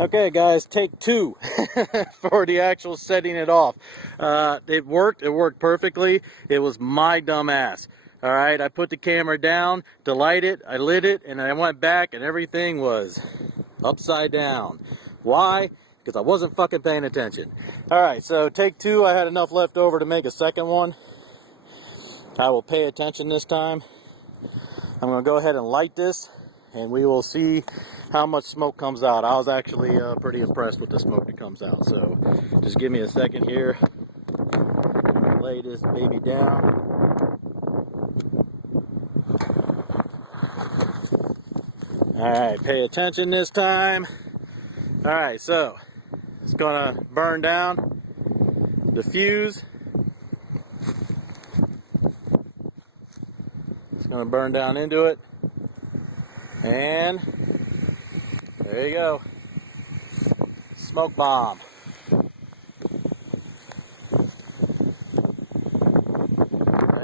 Okay guys, take two for the actual setting it off. It worked perfectly. It was my dumb ass. Alright, I put the camera down to light it, I lit it, and I went back and everything was upside down. Why? Because I wasn't fucking paying attention. Alright, so take two. I had enough left over to make a second one. I will pay attention this time. I'm going to go ahead and light this, and we will see how much smoke comes out. I was actually pretty impressed with the smoke that comes out. So just give me a second here. Lay this baby down. Alright, pay attention this time. Alright, so it's going to burn down the fuse. It's going to burn down into it. And there you go. Smoke bomb.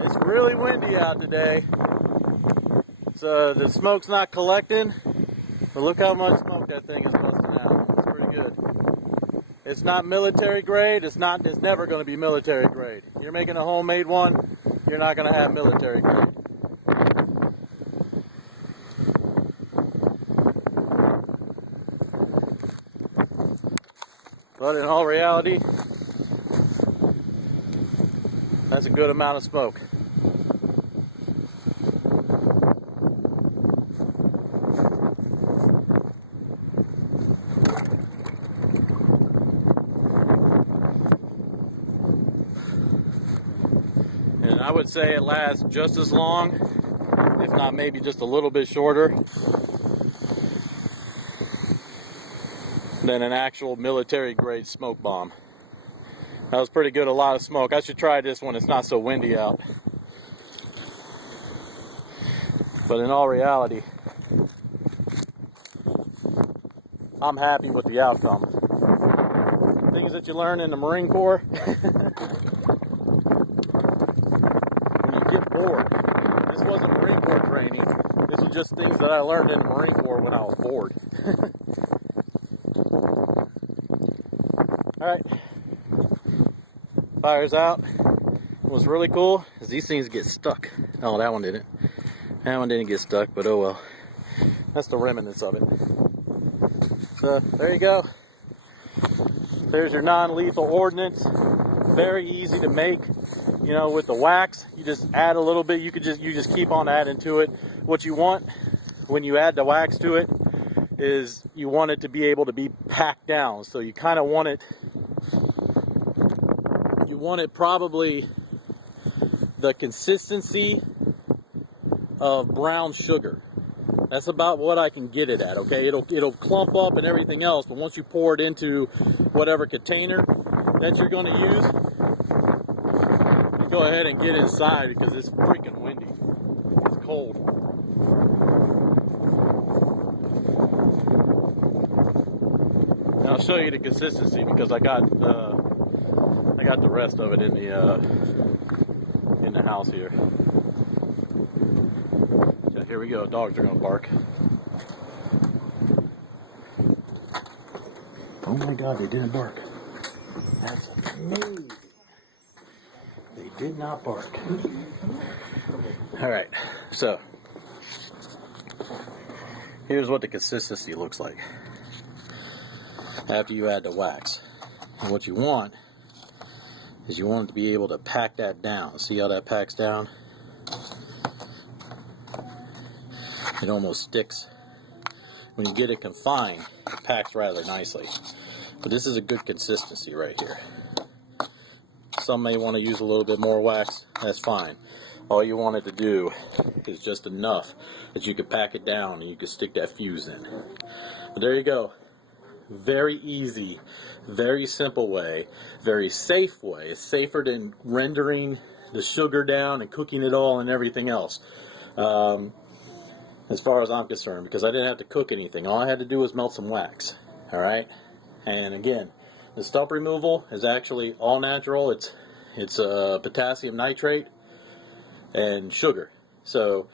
It's really windy out today. So the smoke's not collecting. But look how much smoke that thing is busting out. It's pretty good. It's not military grade. It's never going to be military grade. You're making a homemade one, you're not going to have military grade. But in all reality, that's a good amount of smoke. And I would say it lasts just as long, if not maybe just a little bit shorter, than an actual military grade smoke bomb. That was pretty good, a lot of smoke. I should try this when it's not so windy out. But in all reality, I'm happy with the outcome. Things that you learn in the Marine Corps. When you get bored. This wasn't Marine Corps training. This was just things that I learned in the Marine Corps when I was bored. Alright. Fire's out. What's really cool is these things get stuck. Oh, that one didn't. That one didn't get stuck, but oh well. That's the remnants of it. So, there you go. There's your non-lethal ordnance. Very easy to make. You know, with the wax, you just add a little bit. You just keep on adding to it. What you want when you add the wax to it is you want it to be able to be packed down. So you kind of want it. You want it probably the consistency of brown sugar. That's about what I can get it at, okay? It'll clump up and everything else, but once you pour it into whatever container that you're going to use, you go ahead and get inside because it's freaking windy. It's cold. And I'll show you the consistency because I got the rest of it in the house here. So here we go. Dogs are gonna bark. Oh my God, they didn't bark. That's amazing. They did not bark. All right, so here's what the consistency looks like after you add the wax. And what you want is you want it to be able to pack that down. See how that packs down? It almost sticks. When you get it confined, it packs rather nicely. But this is a good consistency right here. Some may want to use a little bit more wax. That's fine. All you want it to do is just enough that you can pack it down and you can stick that fuse in. But there you go. Very easy, very simple way, very safe way. It's safer than rendering the sugar down and cooking it all and everything else. As far as I'm concerned, because I didn't have to cook anything. All I had to do was melt some wax. Alright? And again, the stump removal is actually all natural. It's potassium nitrate and sugar. So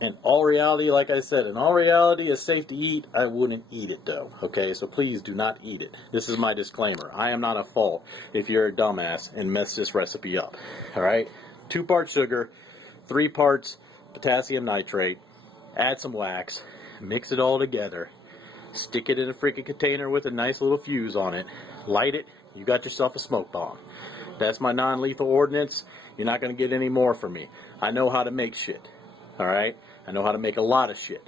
In all reality, like I said, in all reality, it's safe to eat. I wouldn't eat it though, okay? So please do not eat it. This is my disclaimer. I am not at fault if you're a dumbass and mess this recipe up, all right? 2 parts sugar, 3 parts potassium nitrate, add some wax, mix it all together, stick it in a freaking container with a nice little fuse on it, light it, you got yourself a smoke bomb. That's my non-lethal ordnance. You're not going to get any more from me. I know how to make shit, all right? I know how to make a lot of shit.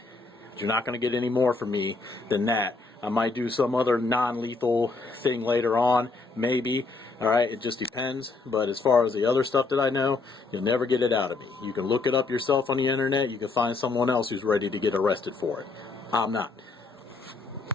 But you're not going to get any more from me than that. I might do some other non-lethal thing later on, maybe. All right, it just depends. But as far as the other stuff that I know, you'll never get it out of me. You can look it up yourself on the internet. You can find someone else who's ready to get arrested for it. I'm not.